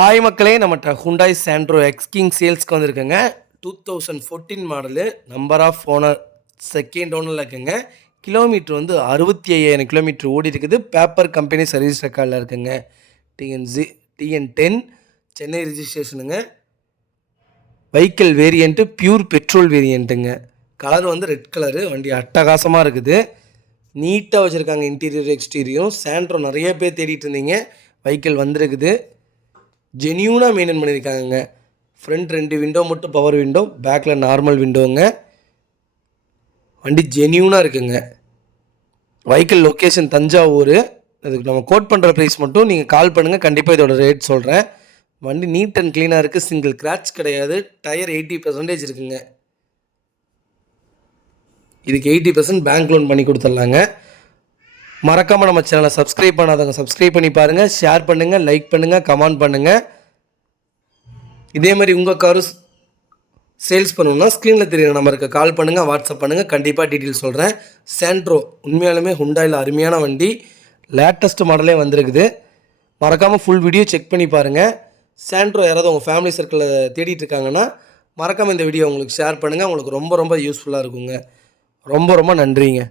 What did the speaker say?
Hi மக்களே, நம்மகிட்ட Hyundai Santro X king சேல்ஸ்க்கு வந்திருக்குங்க. 2014 model, number of owner second ஓனரில் இருக்குங்க. கிலோமீட்டர் வந்து 65,000 கிலோமீட்டர் ஓடி இருக்குது. பேப்பர் கம்பெனி சர்வீஸ் ரெக்கார்டில் இருக்குங்க. TN10 சென்னை ரிஜிஸ்ட்ரேஷனுங்க. வெஹிக்கிள் வேரியண்ட்டு பியூர் பெட்ரோல் வேரியண்ட்டுங்க. கலர் வந்து ரெட் கலரு. வண்டி அட்டகாசமாக இருக்குது. நீட்டாக வச்சுருக்காங்க இன்டீரியர் எக்ஸ்டீரியும். சாண்ட்ரோ நிறைய பேர் தேடிட்டு இருந்தீங்க. வெஹிக்கிள் வந்திருக்குது. ஜென்யூனாக மெயின்டைன் பண்ணியிருக்காங்க. ஃப்ரண்ட் 2 விண்டோ மட்டும் பவர் விண்டோ, பேக்கில் நார்மல் விண்டோங்க. வண்டி ஜென்யூனாக இருக்குங்க. Vehicle location Thanjavur. அதுக்கு நம்ம கோட் பண்ணுற ப்ரைஸ் மட்டும் நீங்கள் கால் பண்ணுங்கள். கண்டிப்பாக இதோட ரேட் சொல்கிறேன். வண்டி நீட் அண்ட் க்ளீனாக இருக்குது. சிங்கிள் கிராச் கிடையாது. டயர் 80% இருக்குங்க. இதுக்கு 80% பேங்க் லோன் பண்ணி கொடுத்துட்லாங்க. மறக்காமல் நம்ம சேனலை சப்ஸ்கிரைப் பண்ணாதவங்க சப்ஸ்கிரைப் பண்ணி பாருங்கள். ஷேர் பண்ணுங்கள், லைக் பண்ணுங்கள், கமெண்ட் பண்ணுங்கள். இதே மாதிரி உங்கள் காரு சேல்ஸ் பண்ணணுன்னா ஸ்க்ரீனில் தெரியுற நம்பருக்கு கால் பண்ணுங்கள், வாட்ஸ்அப் பண்ணுங்கள். கண்டிப்பாக டீட்டெயில் சொல்கிறேன். சாண்ட்ரோ உண்மையாலுமே ஹுண்டாயில் அருமையான வண்டி. லேட்டஸ்ட் மாடலே வந்திருக்குது. மறக்காமல் ஃபுல் வீடியோ செக் பண்ணி பாருங்கள். சாண்ட்ரோ யாராவது உங்கள் ஃபேமிலி சர்க்கிளில் தேடிட்டு இருக்காங்கன்னா மறக்காமல் இந்த வீடியோ உங்களுக்கு ஷேர் பண்ணுங்கள். உங்களுக்கு ரொம்ப ரொம்ப யூஸ்ஃபுல்லாக இருக்குங்க. ரொம்ப ரொம்ப நன்றிங்க.